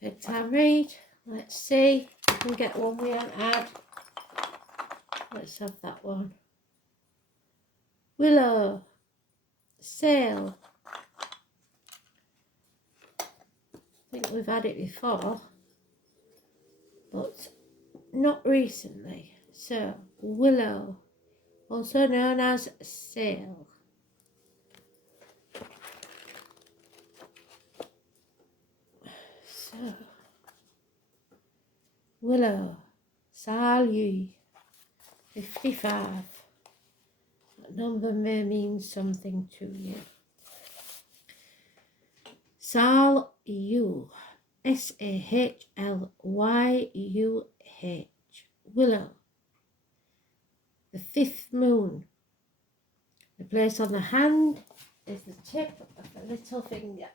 Bedtime read. Let's see if we can get one we haven't had. Let's have that one. Willow. Sail. I think we've had it before, but not recently. So, willow, also known as sail. So, willow, salut, 55. That number may mean something to you. Salyuh, Sahlyyuh, willow, the fifth moon. The place on the hand is the tip of the little finger.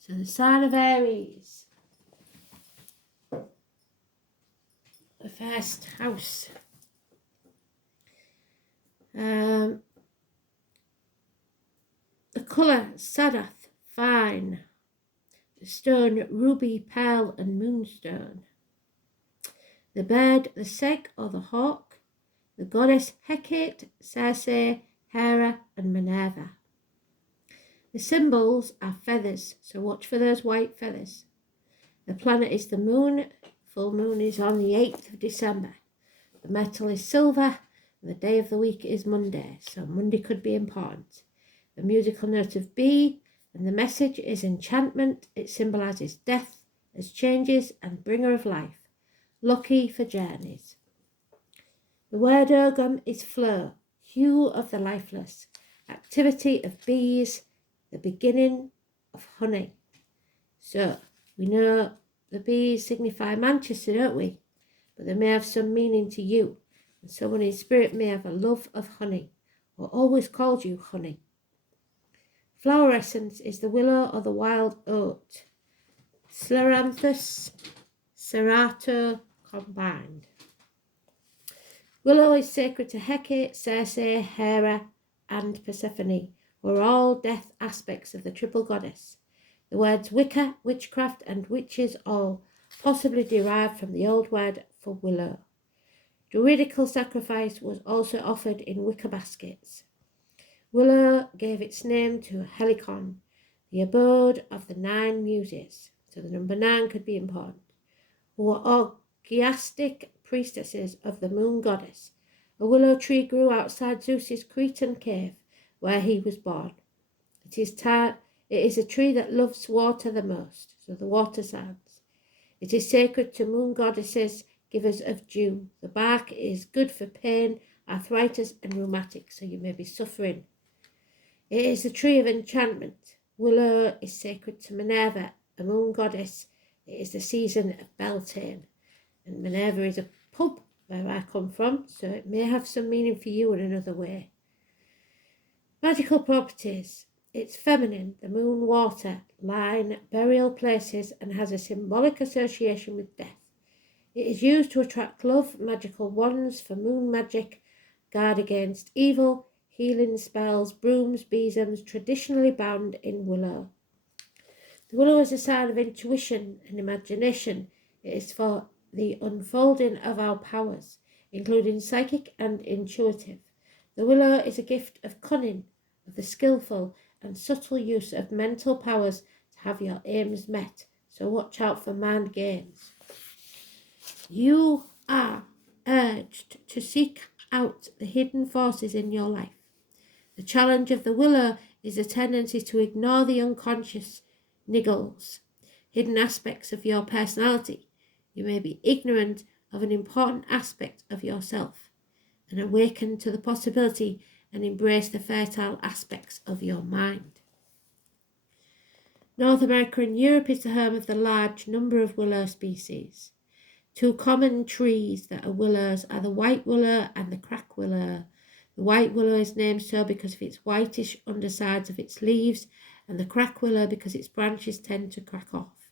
So the sign of Aries, the first house. The colour, sadath, fine. The stone, ruby, pearl and moonstone. The bird, the seg or the hawk. The goddess, Hecate, Circe, Hera and Minerva. The symbols are feathers, so watch for those white feathers. The planet is the moon. Full moon is on the 8th of December. The metal is silver. And the day of the week is Monday, so Monday could be important. The musical note of B, and the message is enchantment. It symbolises death as changes and bringer of life. Lucky for journeys. The word Ogham is flow, hue of the lifeless, activity of bees, the beginning of honey. So we know the bees signify Manchester, don't we? But they may have some meaning to you, and someone in spirit may have a love of honey, or always called you honey. Flower essence is the willow or the wild oat. Scleranthus, Cerato combined. Willow is sacred to Hecate, Circe, Hera and Persephone, who are all death aspects of the triple goddess. The words Wicca, witchcraft and witches all possibly derived from the old word for willow. Druidical sacrifice was also offered in wicker baskets. Willow gave its name to Helicon, the abode of the 9 muses, so the number 9 could be important, who were orgiastic priestesses of the moon goddess. A willow tree grew outside Zeus's Cretan cave, where he was born. It is a tree that loves water the most, so the water signs. It is sacred to moon goddesses, givers of dew. The bark is good for pain, arthritis and rheumatic, so you may be suffering. It is the tree of enchantment. Willow is sacred to Minerva, a moon goddess. It is the season of Beltane. And Minerva is a pub where I come from, so it may have some meaning for you in another way. Magical properties. It's feminine, the moon water, line, burial places, and has a symbolic association with death. It is used to attract love, magical wands for moon magic, guard against evil, healing spells, brooms, besoms, traditionally bound in willow. The willow is a sign of intuition and imagination. It is for the unfolding of our powers, including psychic and intuitive. The willow is a gift of cunning, of the skillful and subtle use of mental powers to have your aims met, so watch out for mind games. You are urged to seek out the hidden forces in your life. The challenge of the willow is a tendency to ignore the unconscious niggles, hidden aspects of your personality. You may be ignorant of an important aspect of yourself and awaken to the possibility and embrace the fertile aspects of your mind. North America and Europe is the home of the large number of willow species. 2 common trees that are willows are the white willow and the crack willow. The white willow is named so because of its whitish undersides of its leaves, and the crack willow because its branches tend to crack off.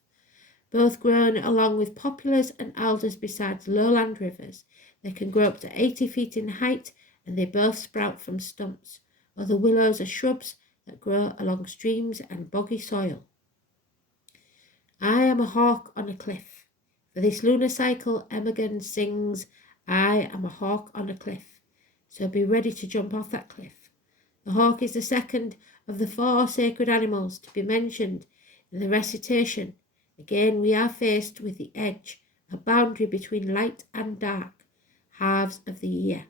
Both grown along with poplars and alders besides lowland rivers. They can grow up to 80 feet in height, and they both sprout from stumps. Other willows are shrubs that grow along streams and boggy soil. I am a hawk on a cliff. For this lunar cycle, Imogen sings, I am a hawk on a cliff. So be ready to jump off that cliff. The hawk is the second of the 4 sacred animals to be mentioned in the recitation. Again, we are faced with the edge, a boundary between light and dark, halves of the year.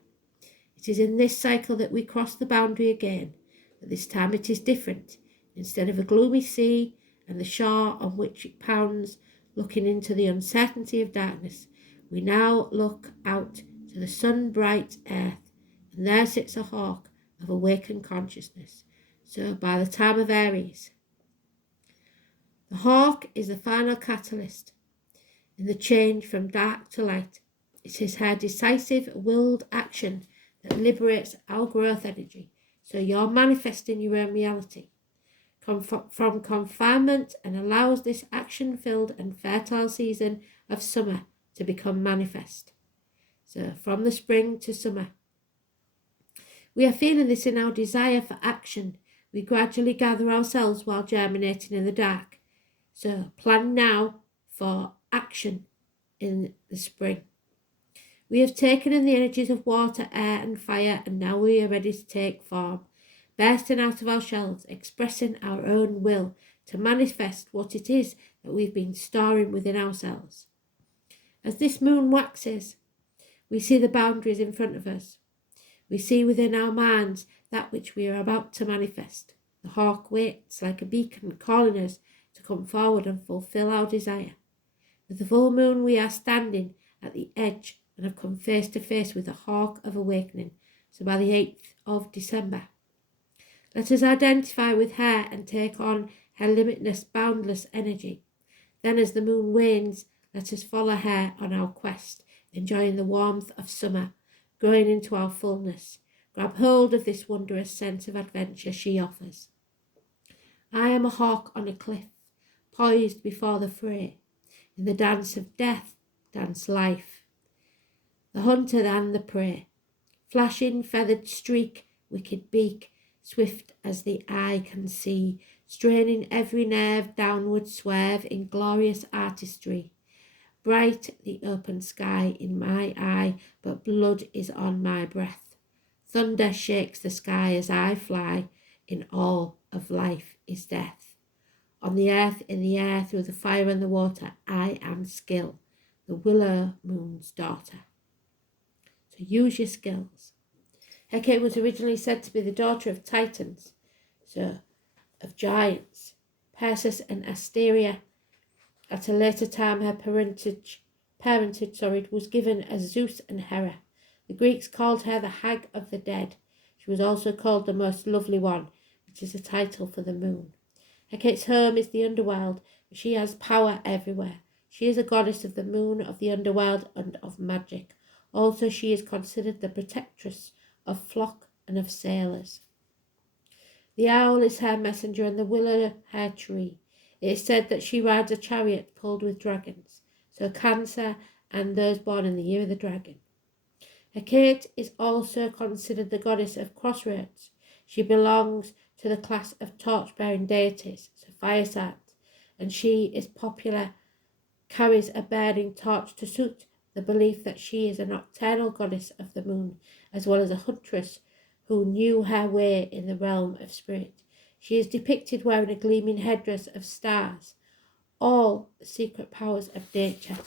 It is in this cycle that we cross the boundary again, but this time it is different. Instead of a gloomy sea and the shore on which it pounds, looking into the uncertainty of darkness, we now look out to the sun-bright earth, and there sits a hawk of awakened consciousness. So by the time of Aries, the hawk is the final catalyst in the change from dark to light. It is her decisive, willed action that liberates our growth energy. So you're manifesting your own reality from confinement and allows this action-filled and fertile season of summer to become manifest. So from the spring to summer, we are feeling this in our desire for action. We gradually gather ourselves while germinating in the dark. So plan now for action in the spring. We have taken in the energies of water, air and fire, and now we are ready to take form, bursting out of our shells, expressing our own will to manifest what it is that we've been storing within ourselves. As this moon waxes, we see the boundaries in front of us. We see within our minds that which we are about to manifest. The hawk waits like a beacon, calling us to come forward and fulfill our desire. With the full moon, we are standing at the edge and have come face to face with the hawk of awakening. So by the 8th of December, let us identify with her and take on her limitless, boundless energy. Then as the moon wanes, let us follow her on our quest, enjoying the warmth of summer, growing into our fullness. Grab hold of this wondrous sense of adventure she offers. I am a hawk on a cliff, poised before the fray. In the dance of death, dance life. The hunter and the prey. Flashing feathered streak, wicked beak, swift as the eye can see, straining every nerve downward swerve in glorious artistry. Bright the open sky in my eye, but blood is on my breath. Thunder shakes the sky as I fly, in all of life is death. On the earth, in the air, through the fire and the water, I am skill, the willow moon's daughter. So use your skills. Hecate was originally said to be the daughter of Titans, so of giants, Perseus and Asteria. At a later time, her parentage was given as Zeus and Hera. The Greeks called her the Hag of the Dead. She was also called the Most Lovely One, which is a title for the moon. Hecate's home is the underworld, but she has power everywhere. She is a goddess of the moon, of the underworld, and of magic. Also, she is considered the protectress of flock and of sailors. The owl is her messenger, and the willow her tree. It is said that she rides a chariot pulled with dragons, so Cancer and those born in the year of the dragon. Hecate is also considered the goddess of crossroads. She belongs to the class of torch-bearing deities, so fire signs, and she is popular, carries a burning torch to suit the belief that she is a nocturnal goddess of the moon, as well as a huntress who knew her way in the realm of spirit. She is depicted wearing a gleaming headdress of stars. All the secret powers of nature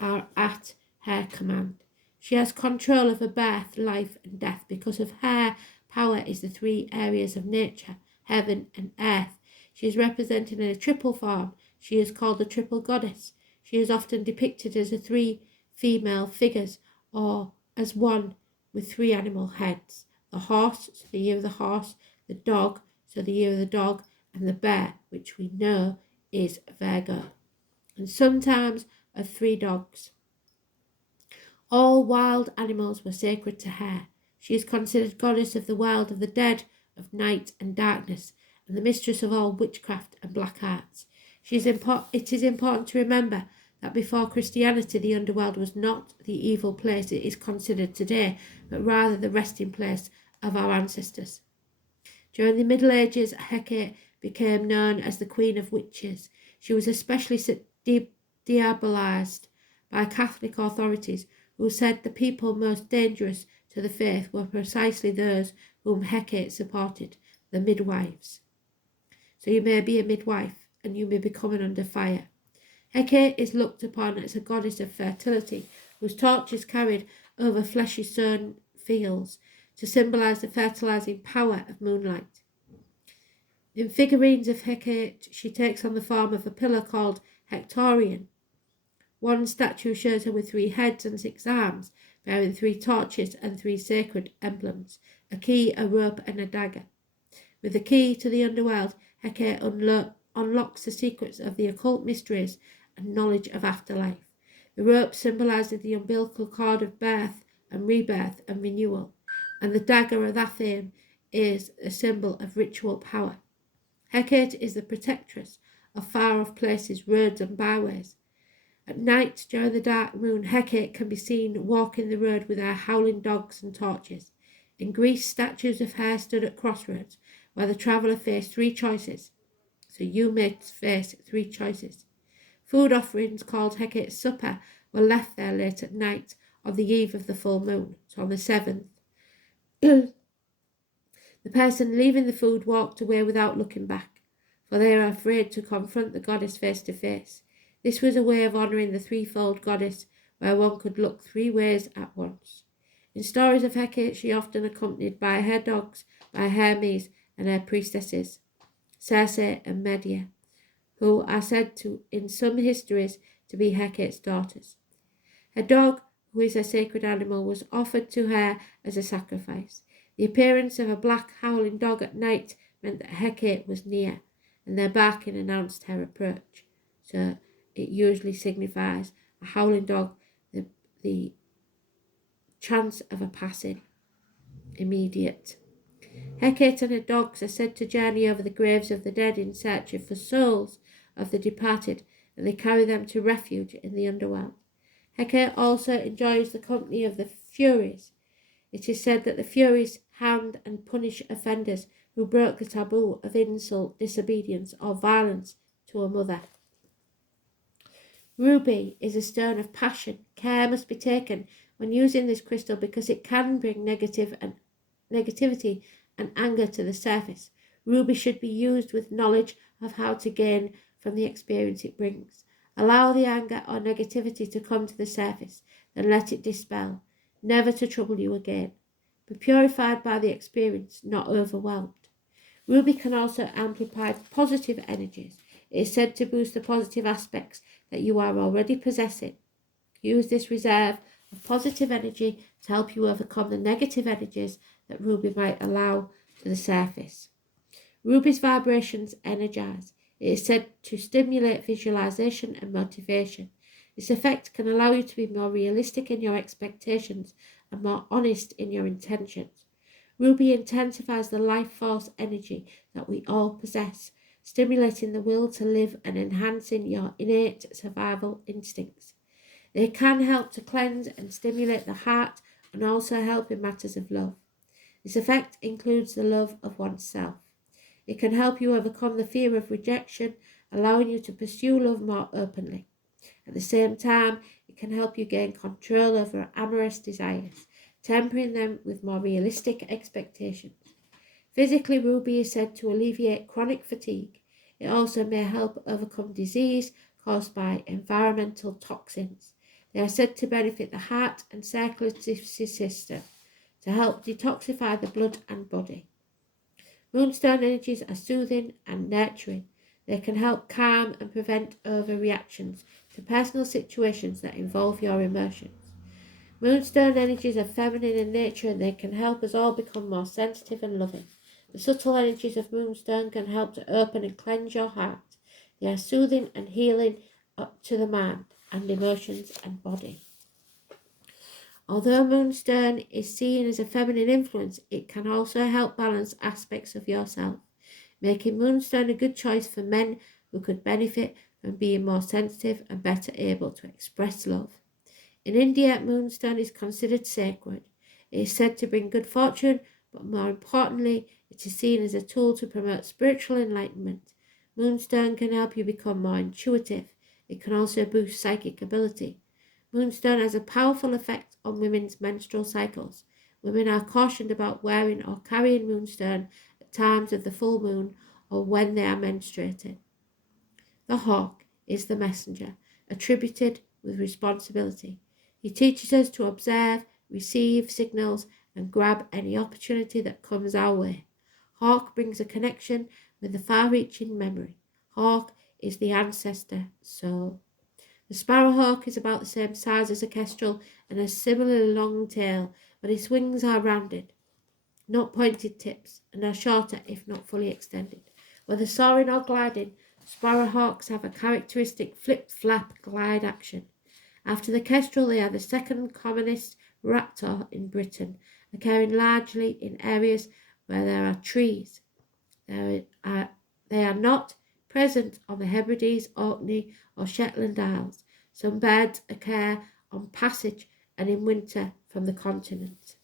are at her command. She has control over birth, life, and death. Because of her power is the 3 areas of nature, heaven and earth. She is represented in a triple form. She is called the triple goddess. She is often depicted as 3 female figures, or as one with 3 animal heads. The horse, so the year of the horse, the dog, so the year of the dog, and the bear, which we know is Virgo, and sometimes of 3 dogs. All wild animals were sacred to her. She is considered goddess of the world of the dead, of night and darkness, and the mistress of all witchcraft and black arts. It is important to remember that before Christianity, the underworld was not the evil place it is considered today, but rather the resting place of our ancestors. During the Middle Ages, Hecate became known as the Queen of Witches. She was especially diabolized by Catholic authorities, who said the people most dangerous to the faith were precisely those whom Hecate supported, the midwives. So you may be a midwife, and you may be coming under fire. Hecate is looked upon as a goddess of fertility, whose torch is carried over fleshy sown fields to symbolize the fertilizing power of moonlight. In figurines of Hecate, she takes on the form of a pillar called Hectorian. One statue shows her with 3 heads and 6 arms, bearing 3 torches and 3 sacred emblems, a key, a rope, and a dagger. With the key to the underworld, Hecate unlocks the secrets of the occult mysteries and knowledge of afterlife. The rope symbolizes the umbilical cord of birth and rebirth and renewal, and the dagger of Athame is a symbol of ritual power. Hecate is the protectress of far-off places, roads and byways. At night, during the dark moon, Hecate can be seen walking the road with her howling dogs and torches. In Greece, statues of her stood at crossroads, where the traveller faced 3 choices. So you may face 3 choices. Food offerings called Hecate's supper were left there late at night on the eve of the full moon, so on the 7th. The person leaving the food walked away without looking back, for they were afraid to confront the goddess face to face. This was a way of honouring the threefold goddess, where one could look 3 ways at once. In stories of Hecate, she often accompanied by her dogs, by Hermes and her priestesses, Circe and Medea, who are said to, in some histories, to be Hecate's daughters. Her dog, who is a sacred animal, was offered to her as a sacrifice. The appearance of a black howling dog at night meant that Hecate was near, and their barking announced her approach. So it usually signifies a howling dog, the chance of a passing, immediate. Hecate and her dogs are said to journey over the graves of the dead in search of the souls of the departed, and they carry them to refuge in the underworld. Hecate also enjoys the company of the Furies. It is said that the Furies hound and punish offenders who broke the taboo of insult, disobedience, or violence to a mother. Ruby is a stone of passion. Care must be taken when using this crystal because it can bring negativity and anger to the surface. Ruby should be used with knowledge of how to gain from the experience it brings. Allow the anger or negativity to come to the surface, then let it dispel, never to trouble you again. Be purified by the experience, not overwhelmed. Ruby can also amplify positive energies. It is said to boost the positive aspects that you are already possessing. Use this reserve of positive energy to help you overcome the negative energies that Ruby might allow to the surface. Ruby's vibrations energize. It is said to stimulate visualization and motivation. This effect can allow you to be more realistic in your expectations and more honest in your intentions. Ruby intensifies the life force energy that we all possess, stimulating the will to live and enhancing your innate survival instincts. They can help to cleanse and stimulate the heart and also help in matters of love. This effect includes the love of oneself. It can help you overcome the fear of rejection, allowing you to pursue love more openly. At the same time, it can help you gain control over amorous desires, tempering them with more realistic expectations. Physically, Ruby is said to alleviate chronic fatigue. It also may help overcome disease caused by environmental toxins. They are said to benefit the heart and circulatory system, to help detoxify the blood and body. Moonstone energies are soothing and nurturing. They can help calm and prevent overreactions to personal situations that involve your emotions. Moonstone energies are feminine in nature and they can help us all become more sensitive and loving. The subtle energies of Moonstone can help to open and cleanse your heart. They are soothing and healing up to the mind and emotions and body. Although Moonstone is seen as a feminine influence, it can also help balance aspects of yourself, making Moonstone a good choice for men who could benefit from being more sensitive and better able to express love. In India, Moonstone is considered sacred. It is said to bring good fortune, but more importantly, it is seen as a tool to promote spiritual enlightenment. Moonstone can help you become more intuitive. It can also boost psychic ability. Moonstone has a powerful effect on women's menstrual cycles. Women are cautioned about wearing or carrying moonstone at times of the full moon or when they are menstruating. The hawk is the messenger, attributed with responsibility. He teaches us to observe, receive signals, and grab any opportunity that comes our way. Hawk brings a connection with the far-reaching memory. Hawk is the ancestor soul. The sparrowhawk is about the same size as a kestrel and has similarly long tail, but its wings are rounded, not pointed tips, and are shorter if not fully extended. Whether soaring or gliding, sparrowhawks have a characteristic flip-flap glide action. After the kestrel, they are the second commonest raptor in Britain, occurring largely in areas where there are trees. They are not present on the Hebrides, Orkney, or Shetland Isles. Some birds occur on passage and in winter from the continent.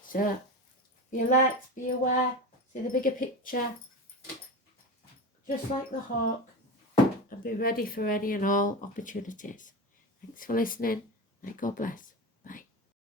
So, be alert, be aware, see the bigger picture, just like the hawk, and be ready for any and all opportunities. Thanks for listening. May God bless.